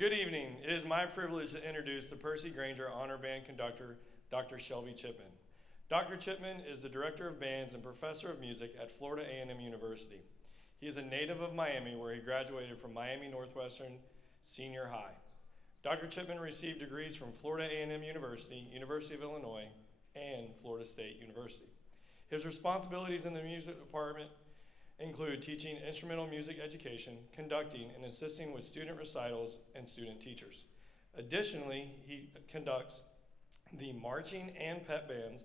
Good evening. It is my privilege to introduce the Percy Grainger Honor Band conductor, Dr. Shelby Chipman. Dr. Chipman is the Director of Bands and Professor of Music at Florida A&M University. He is a native of Miami, where he graduated from Miami Northwestern Senior High. Dr. Chipman received degrees from Florida A&M University, University of Illinois, and Florida State University. His responsibilities in the music department include teaching instrumental music education, conducting, and assisting with student recitals and student teachers. Additionally, he conducts the marching and pep bands,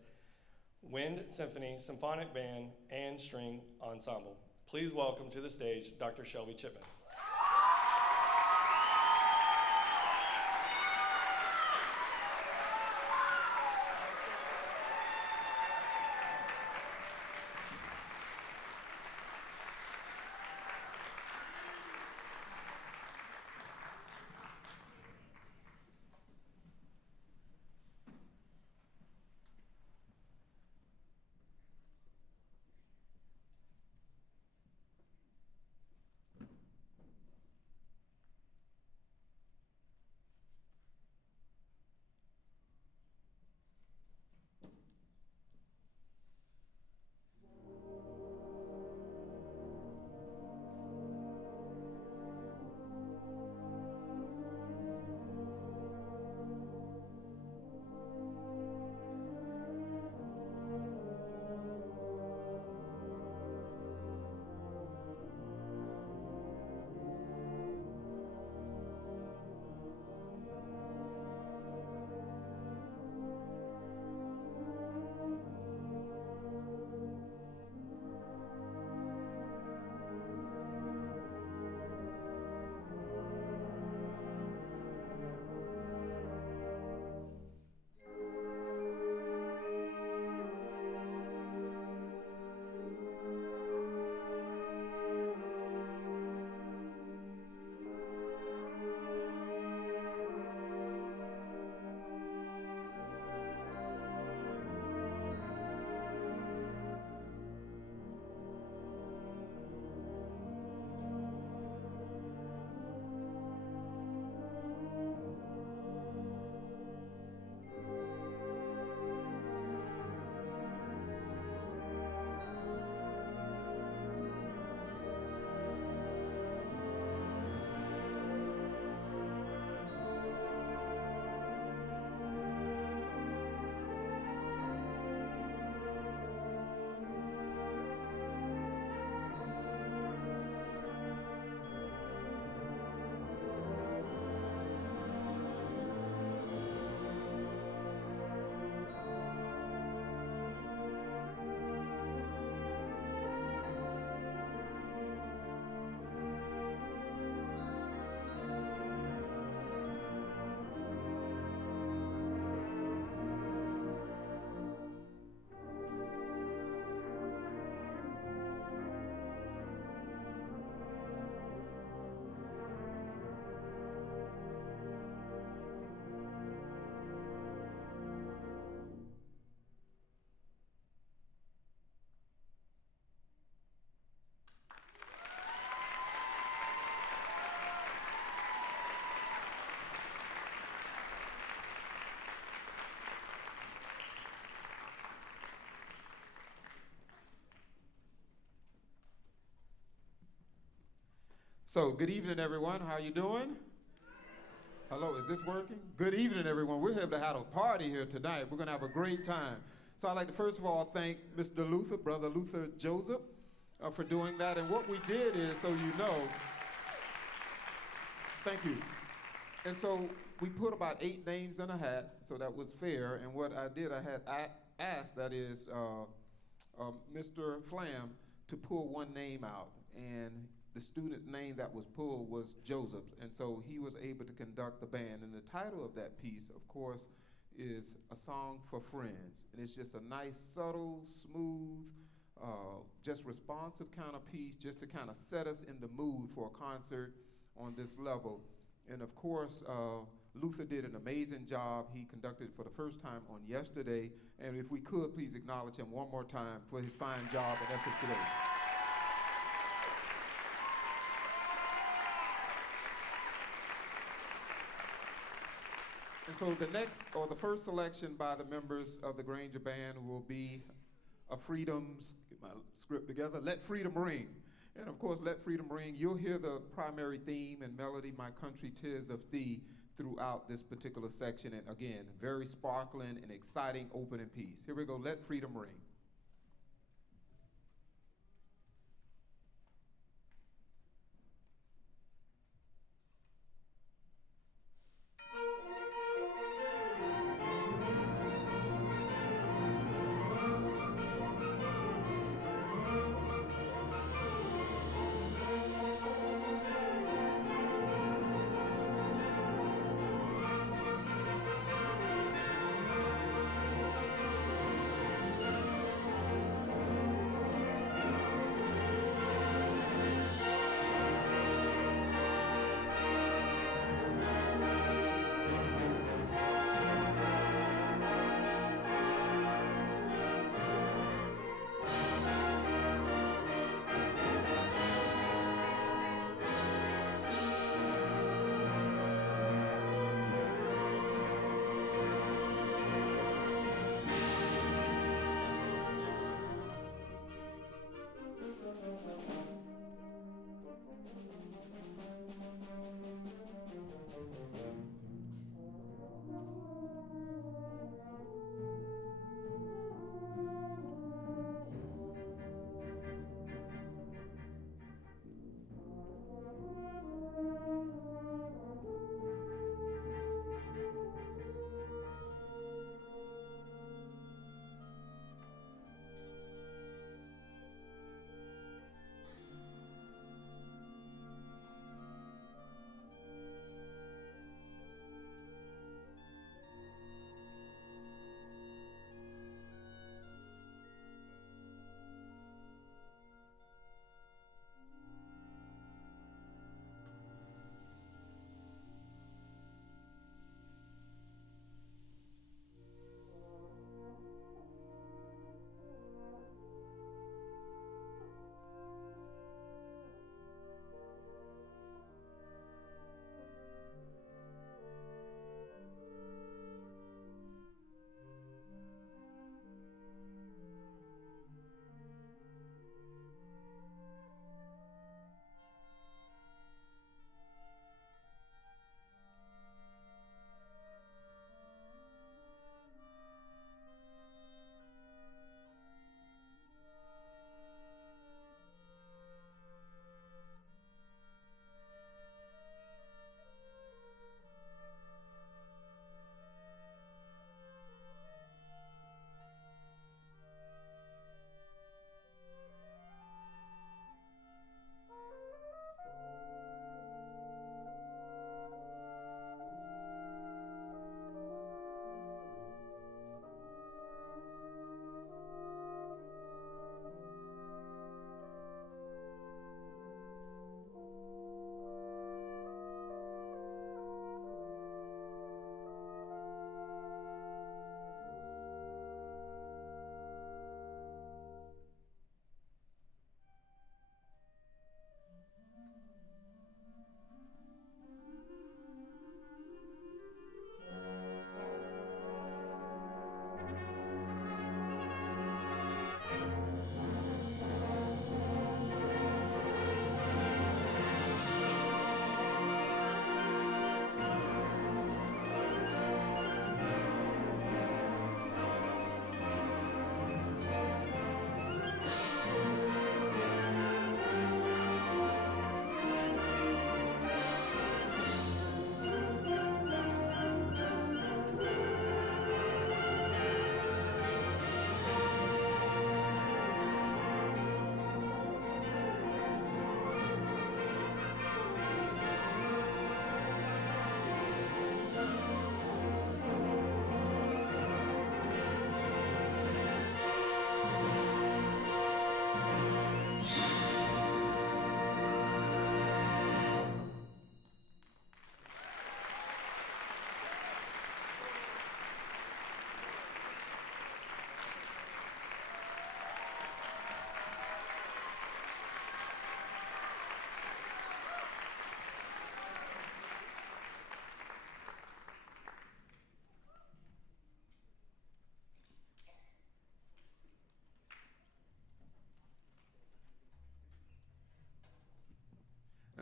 wind symphony, symphonic band, and string ensemble. Please welcome to the stage Dr. Shelby Chipman. So, good evening, everyone. How you doing? Hello, is this working? Good evening, everyone. We're here to have a party here tonight. We're going to have a great time. So I'd like to first of all thank Mr. Luther, Brother Luther Joseph, for doing that. And what we did is, so you know, thank you. And so we put about 8 names in a hat, so that was fair. And what I did, I had asked, that is, Mr. Flam, to pull one name out. And the student name that was pulled was Joseph, and so he was able to conduct the band. And the title of that piece, of course, is A Song for Friends. And it's just a nice, subtle, smooth, just responsive kind of piece, just to kind of set us in the mood for a concert on this level. And of course, Luther did an amazing job. He conducted for the first time on yesterday. And if we could, please acknowledge him one more time for his fine job and effort today. And so the next, or the first selection by the members of the Grainger Band will be a Freedom's, get my script together, Let Freedom Ring. And of course, Let Freedom Ring, you'll hear the primary theme and melody, My Country 'Tis of Thee, throughout this particular section. And again, very sparkling and exciting opening piece. Here we go, Let Freedom Ring.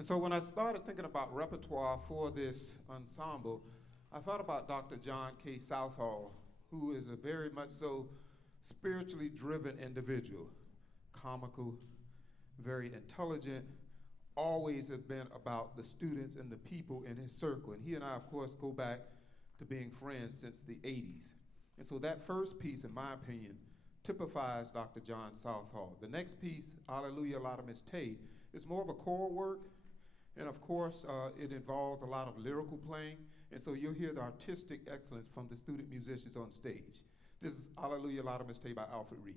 And so when I started thinking about repertoire for this ensemble, I thought about Dr. John K. Southall, who is a very much so spiritually driven individual, comical, very intelligent, always have been about the students and the people in his circle. And he and I, of course, go back to being friends since the 80s. And so that first piece, in my opinion, typifies Dr. John Southall. The next piece, Alleluia, Laudamus, is more of a choral work. And of course, it involves a lot of lyrical playing. And so you'll hear the artistic excellence from the student musicians on stage. This is Alleluia, Laudamus by Alfred Reed.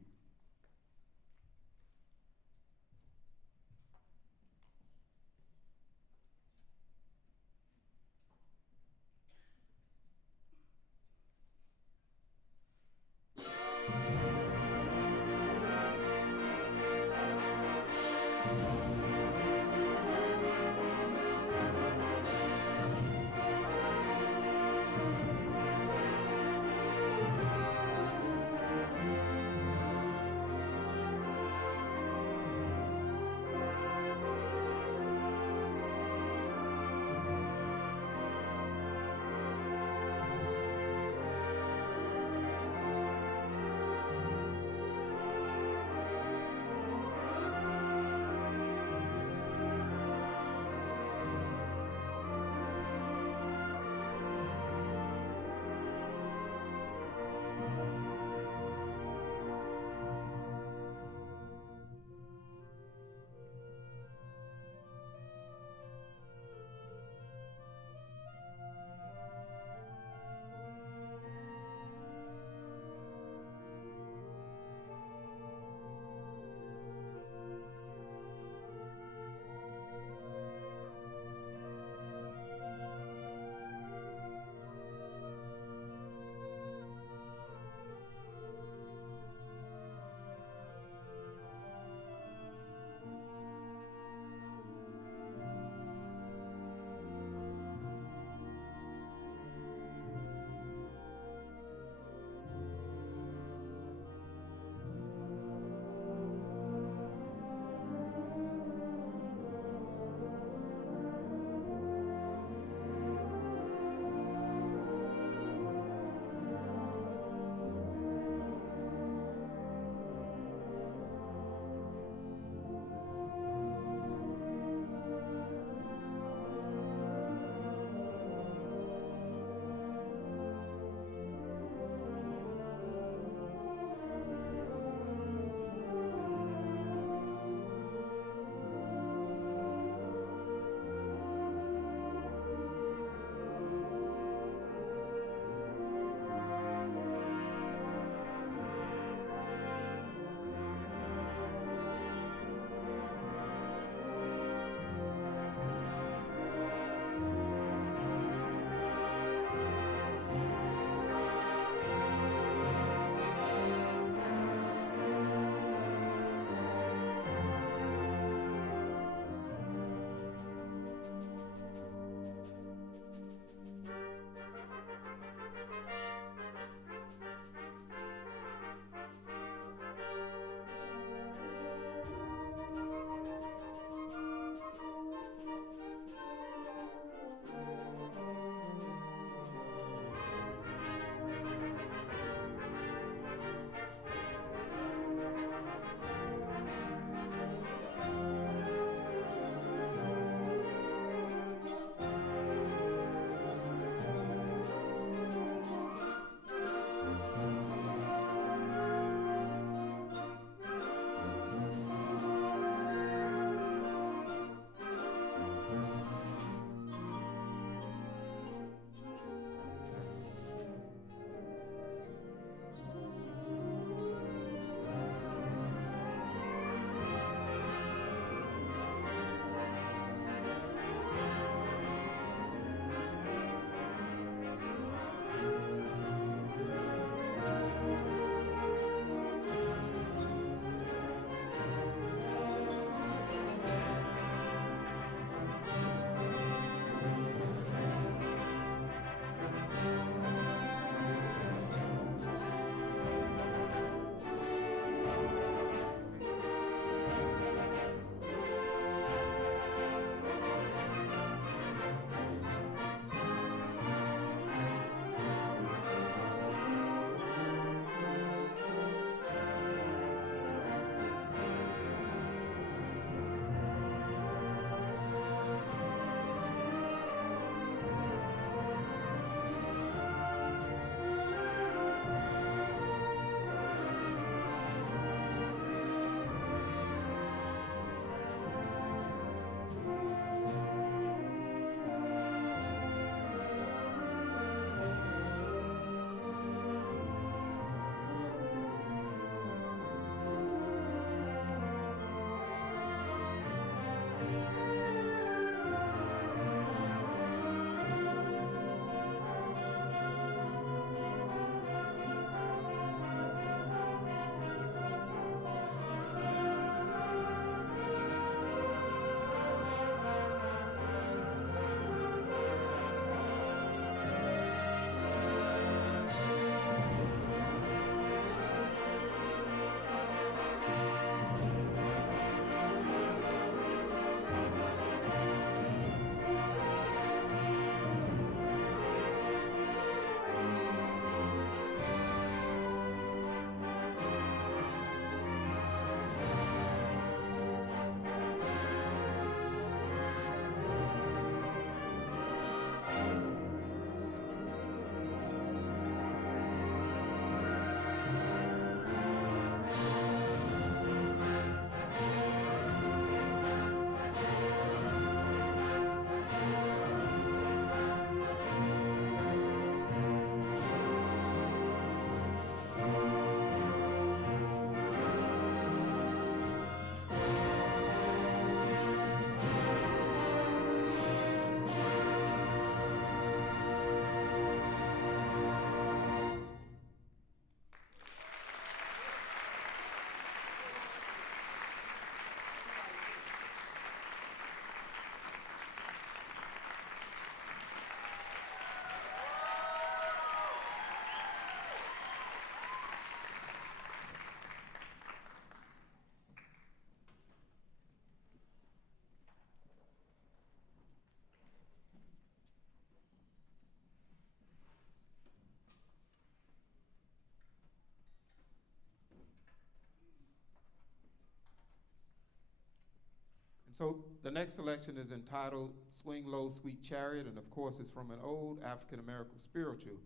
So the next selection is entitled Swing Low, Sweet Chariot, and of course it's from an old African-American spiritual.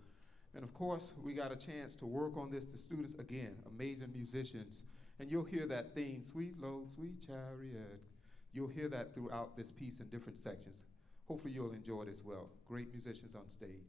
And of course, we got a chance to work on this. The students, again, amazing musicians. And you'll hear that theme, Sweet Low, Sweet Chariot. You'll hear that throughout this piece in different sections. Hopefully you'll enjoy it as well. Great musicians on stage.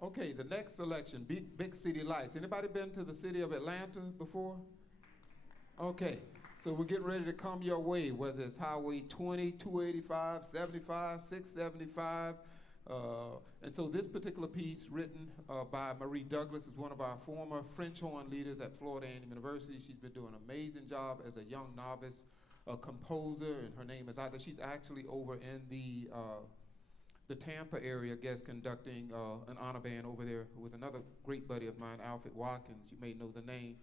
Okay, the next selection, Big City Lights. Anybody been to the city of Atlanta before? Okay, so we're getting ready to come your way, whether it's Highway 20, 285, 75, 675. And so this particular piece, written by Marie Douglas, is one of our former French horn leaders at Florida A&M University. She's been doing an amazing job as a young novice composer, and her name is Ada. She's actually over in the the Tampa area guest conducting an honor band over there with another great buddy of mine, Alfred Watkins. You may know the name.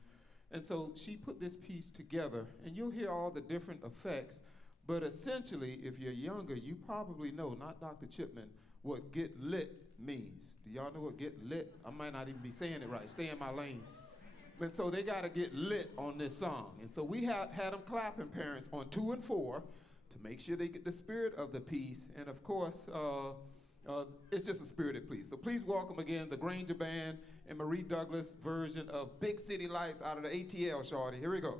And so she put this piece together, and you'll hear all the different effects, but essentially, if you're younger, you probably know, not Dr. Chipman, what get lit means. Do y'all know what get lit? I might not even be saying it right. Stay in my lane. And so they got to get lit on this song. And so we had them clapping, parents, on 2 and 4 to make sure they get the spirit of the piece. And of course, it's just a spirited piece. So please welcome again the Grainger Band and Marie Douglas version of Big City Lights out of the ATL, shorty. Here we go.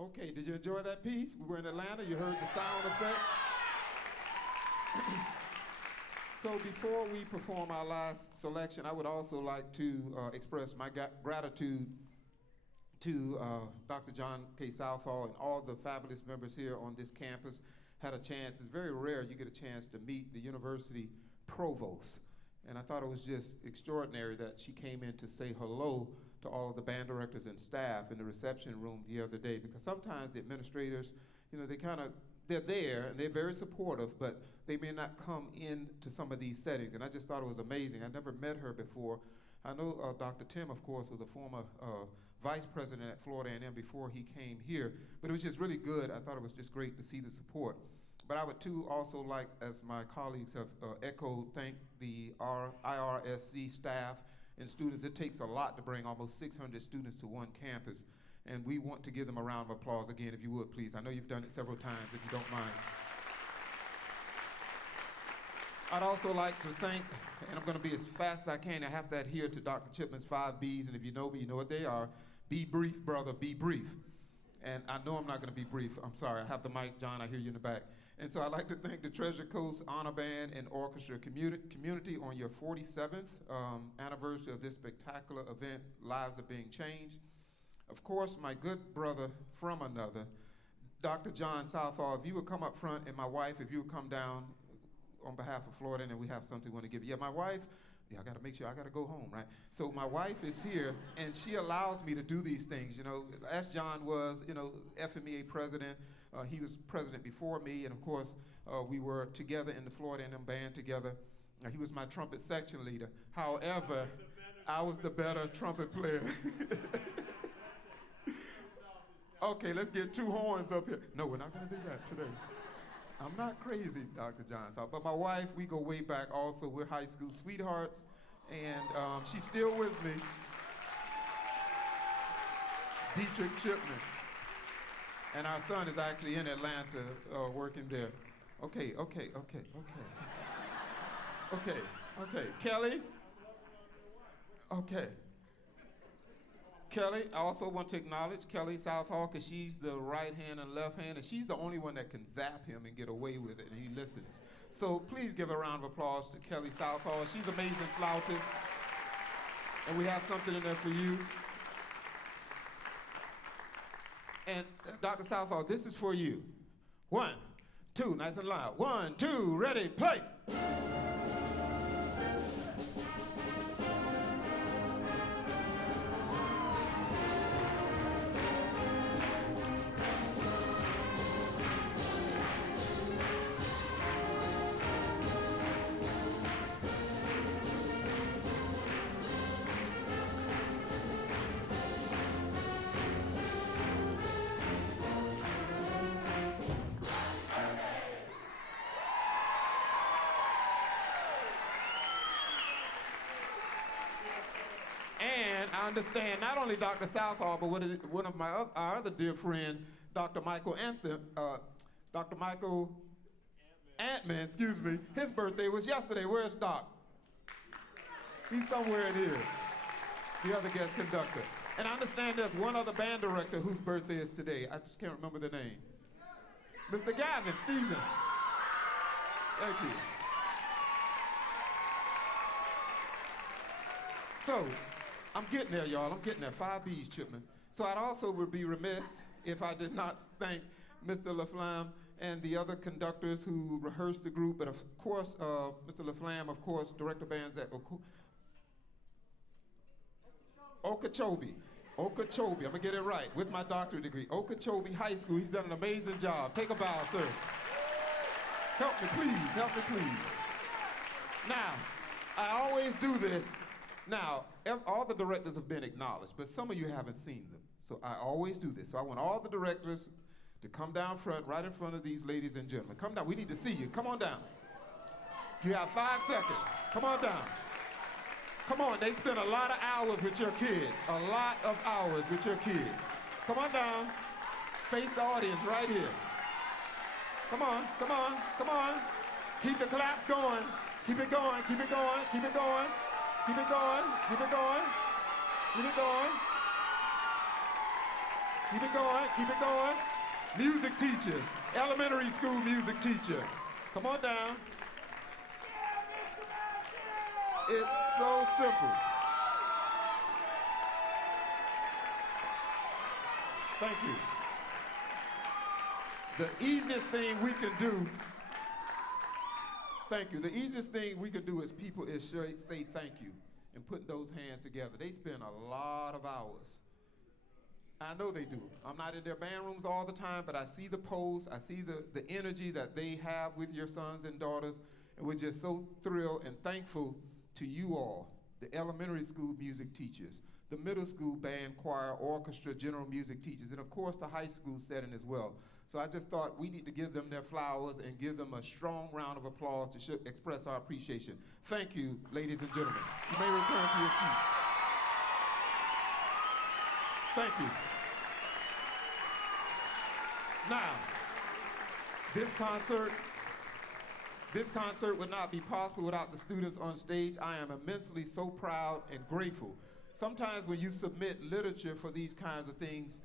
Okay, did you enjoy that piece? We were in Atlanta, you heard the sound effects. So before we perform our last selection, I would also like to express my gratitude to Dr. John K. Southall and all the fabulous members here on this campus. Had a chance, it's very rare you get a chance to meet the university provost. And I thought it was just extraordinary that she came in to say hello to all of the band directors and staff in the reception room the other day, because sometimes the administrators, you know, they're there and they're very supportive, but they may not come into some of these settings. And I just thought it was amazing. I never met her before. I know Dr. Tim, of course, was a former vice president at Florida A&M before he came here, but it was just really good. I thought it was just great to see the support. But I would too also like, as my colleagues have echoed, thank the IRSC staff and students. It takes a lot to bring almost 600 students to one campus, and we want to give them a round of applause again, if you would, please. I know you've done it several times, if you don't mind. I'd also like to thank, and I'm going to be as fast as I can. I have to adhere to Dr. Chipman's 5 Bs, and if you know me, you know what they are. Be brief, brother, be brief. And I know I'm not going to be brief. I'm sorry. I have the mic, John. I hear you in the back. And so I'd like to thank the Treasure Coast Honor Band and Orchestra community on your 47th anniversary of this spectacular event. Lives are being changed. Of course, my good brother from another, Dr. John Southall, if you would come up front, and my wife, if you would come down on behalf of Florida, and we have something we want to give you. Yeah, my wife, I got to make sure I got to go home, right? So my wife is here, and she allows me to do these things. You know, as John was, you know, FMEA president, he was president before me, and of course, we were together in the Florida A&M band together. He was my trumpet section leader. However, I was the better trumpet player. Okay, let's get 2 horns up here. No, we're not going to do that today. I'm not crazy, Dr. Johnson, but my wife, we go way back also. We're high school sweethearts, and she's still with me. Dietrich Chipman. And our son is actually in Atlanta working there. Okay. Kelly? Okay. Kelly, I also want to acknowledge Kelly Southall, because she's the right hand and left hand, and she's the only one that can zap him and get away with it, and he listens. So please give a round of applause to Kelly Southall. She's amazing flautist, and we have something in there for you. And Dr. Southall, this is for you. 1, 2, nice and loud. 1, 2, ready, play. I understand not only Dr. Southall, but one of our other dear friend, Dr. Michael Antman, excuse me, his birthday was yesterday. Where's Doc? He's somewhere in here, the other guest conductor. And I understand there's one other band director whose birthday is today. I just can't remember the name. Mr. Gavin Stevens. Thank you. So, I'm getting there, y'all. I'm getting there. 5 B's, Chipman. So I'd also would be remiss if I did not thank Mr. LaFlamme and the other conductors who rehearsed the group. But of course, Mr. LaFlamme, of course, director bands at Okeechobee. Okeechobee, I'm gonna get it right, with my doctorate degree. Okeechobee High School, he's done an amazing job. Take a bow, sir. Help me, please. Now, I always do this. Now, all the directors have been acknowledged, but some of you haven't seen them. So I always do this. So I want all the directors to come down front, right in front of these ladies and gentlemen. Come down, we need to see you. Come on down. You have 5 seconds. Come on down. Come on, they spend a lot of hours with your kids. A lot of hours with your kids. Come on down. Face the audience right here. Come on. Keep the clap going. Keep it going. Keep it going, keep it going. Music teacher, elementary school music teacher. Come on down. It's so simple. Thank you. The easiest thing we can do, thank you. The easiest thing we can do as people is say thank you and put those hands together. They spend a lot of hours. I know they do. I'm not in their band rooms all the time, but I see the posts, I see the energy that they have with your sons and daughters, and we're just so thrilled and thankful to you all, the elementary school music teachers, the middle school band, choir, orchestra, general music teachers, and of course the high school setting as well. So I just thought we need to give them their flowers and give them a strong round of applause to express our appreciation. Thank you, ladies and gentlemen. You may return to your seats. Thank you. Now, this concert would not be possible without the students on stage. I am immensely so proud and grateful. Sometimes when you submit literature for these kinds of things,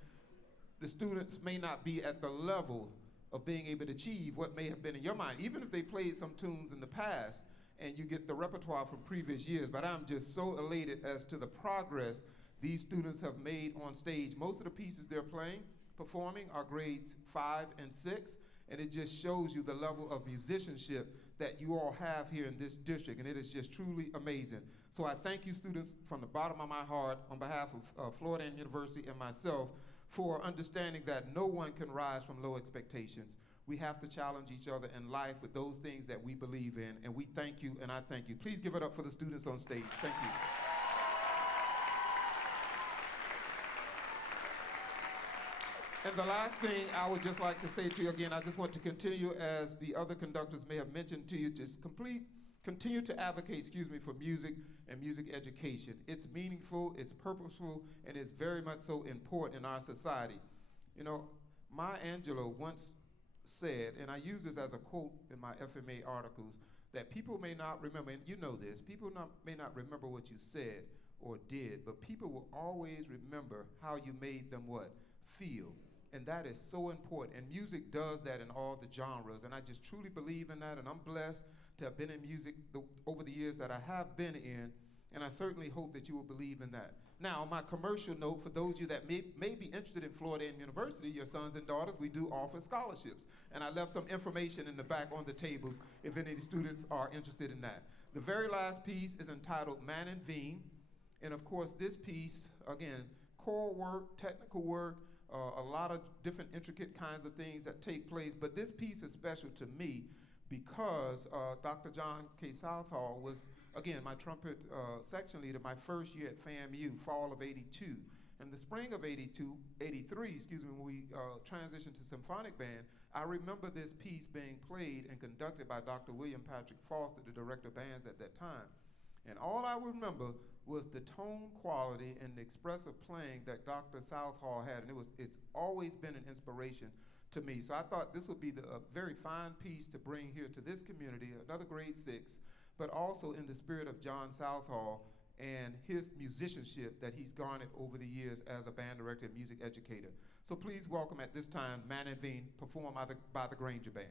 the students may not be at the level of being able to achieve what may have been in your mind, even if they played some tunes in the past and you get the repertoire from previous years. But I'm just so elated as to the progress these students have made on stage. Most of the pieces they're performing are grades 5 and 6, and it just shows you the level of musicianship that you all have here in this district, and it is just truly amazing. So I thank you, students, from the bottom of my heart, on behalf of Florida A&M University and myself, for understanding that no one can rise from low expectations. We have to challenge each other in life with those things that we believe in, and we thank you, and I thank you. Please give it up for the students on stage. Thank you. And the last thing I would just like to say to you again, I just want to continue, as the other conductors may have mentioned to you, just continue to advocate, for music and music education. It's meaningful, it's purposeful, and it's very much so important in our society. You know, Maya Angelou once said, and I use this as a quote in my FMA articles, that people may not remember, and you know this, people may not remember what you said or did, but people will always remember how you made them what? Feel. And that is so important. And music does that in all the genres. And I just truly believe in that. And I'm blessed to have been in music over the years that I have been in. And I certainly hope that you will believe in that. Now, on my commercial note, for those of you that may be interested in Florida A&M University, your sons and daughters, we do offer scholarships. And I left some information in the back on the tables if any students are interested in that. The very last piece is entitled Mannin, Veen. And of course, this piece, again, core work, technical work, a lot of different intricate kinds of things that take place, but this piece is special to me because Dr. John K. Southall was, again, my trumpet section leader my first year at FAMU, fall of '82. In the spring of '83, when we transitioned to symphonic band, I remember this piece being played and conducted by Dr. William Patrick Foster, the director of bands at that time. And all I remember was the tone quality and the expressive playing that Dr. Southall had, and it's always been an inspiration to me. So I thought this would be a very fine piece to bring here to this community, another grade 6, but also in the spirit of John Southall and his musicianship that he's garnered over the years as a band director and music educator. So please welcome at this time Mannin, Veen, performed by the Grainger Band.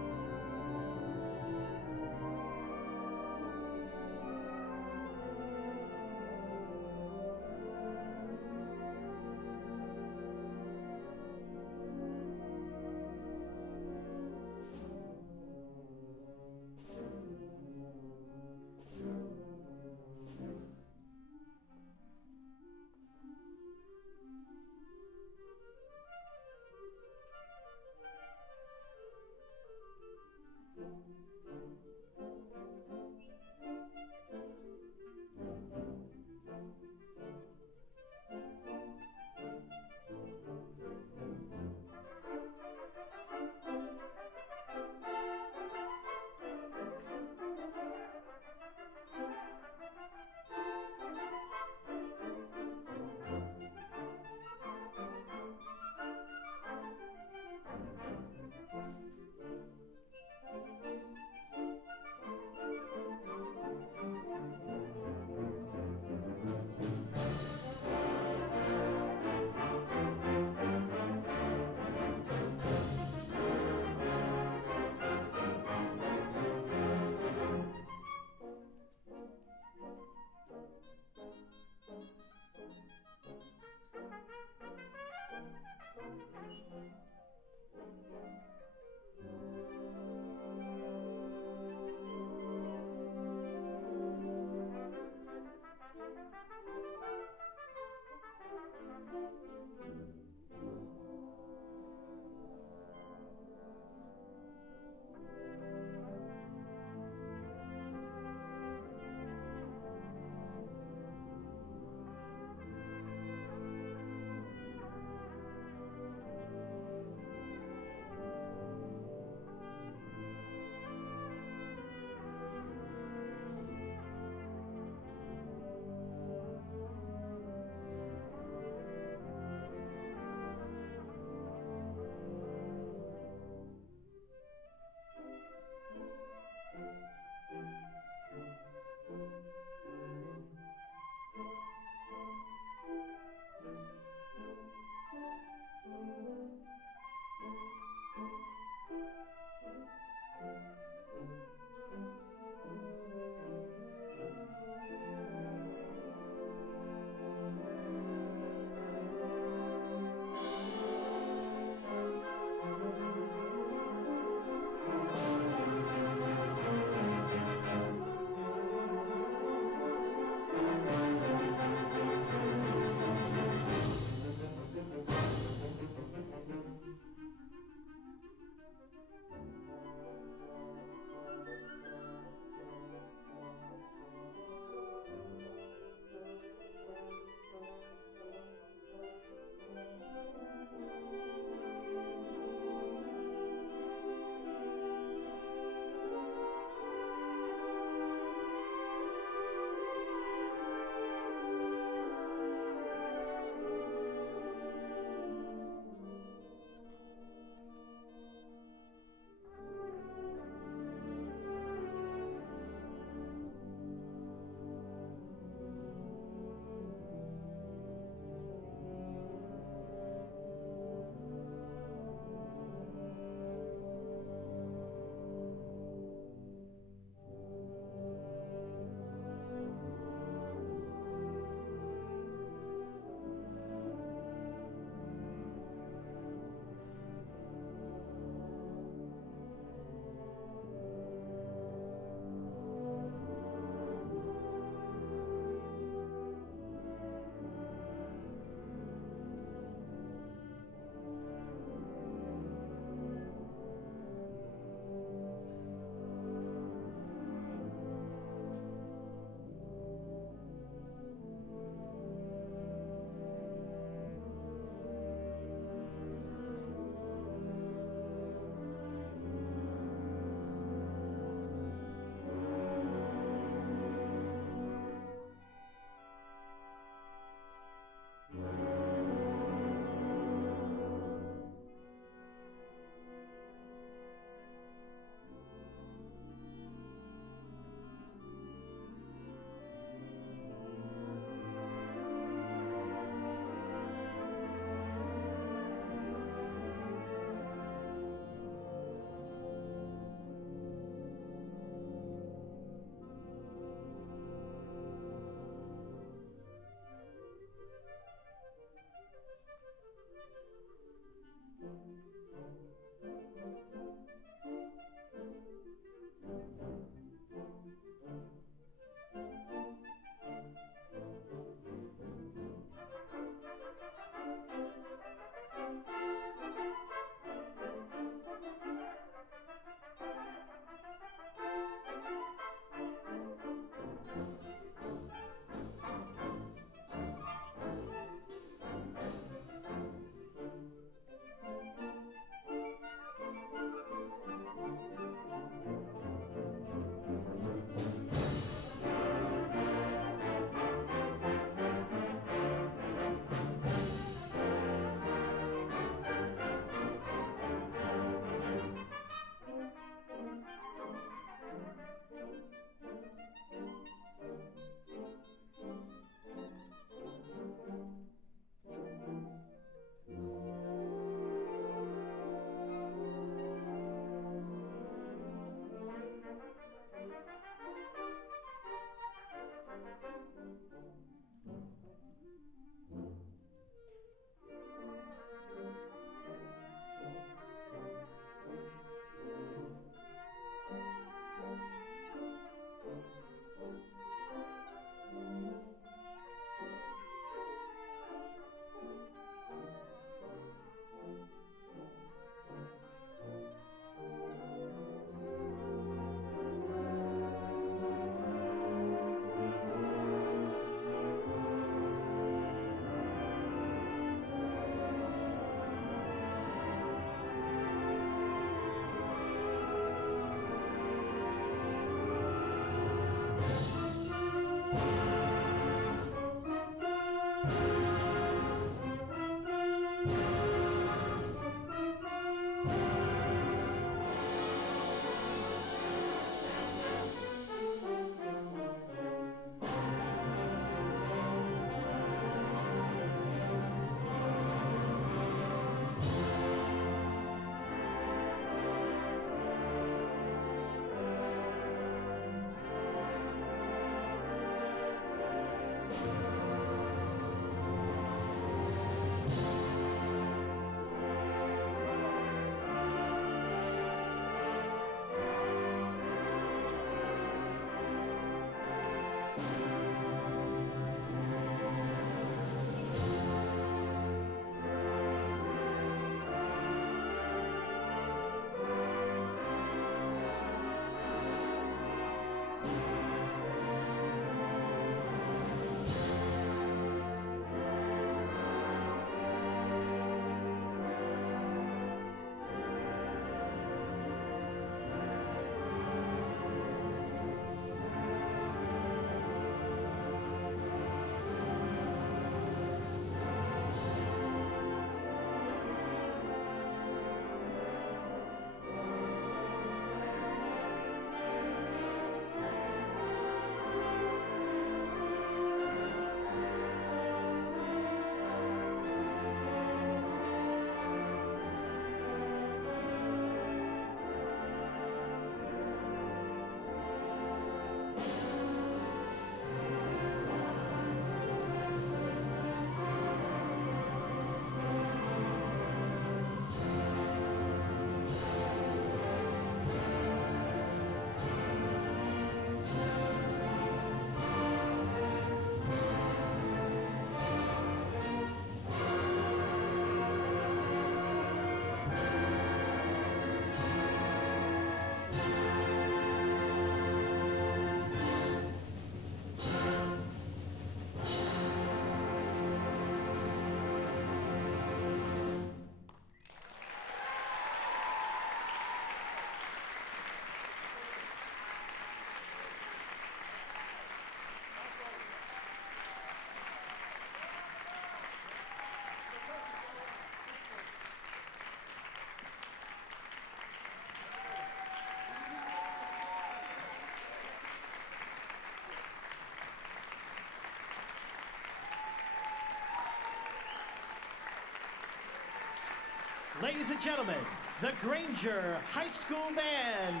Ladies and gentlemen, the Grainger High School Band.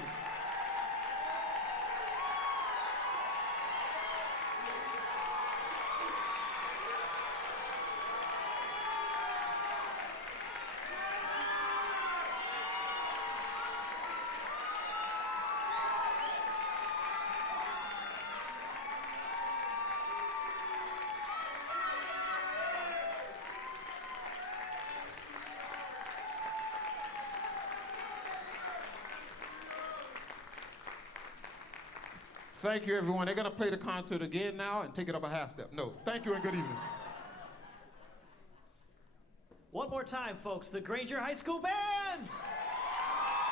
Thank you, everyone. They're going to play the concert again now and take it up a half step. No, thank you and good evening. One more time, folks, the Grainger High School Band!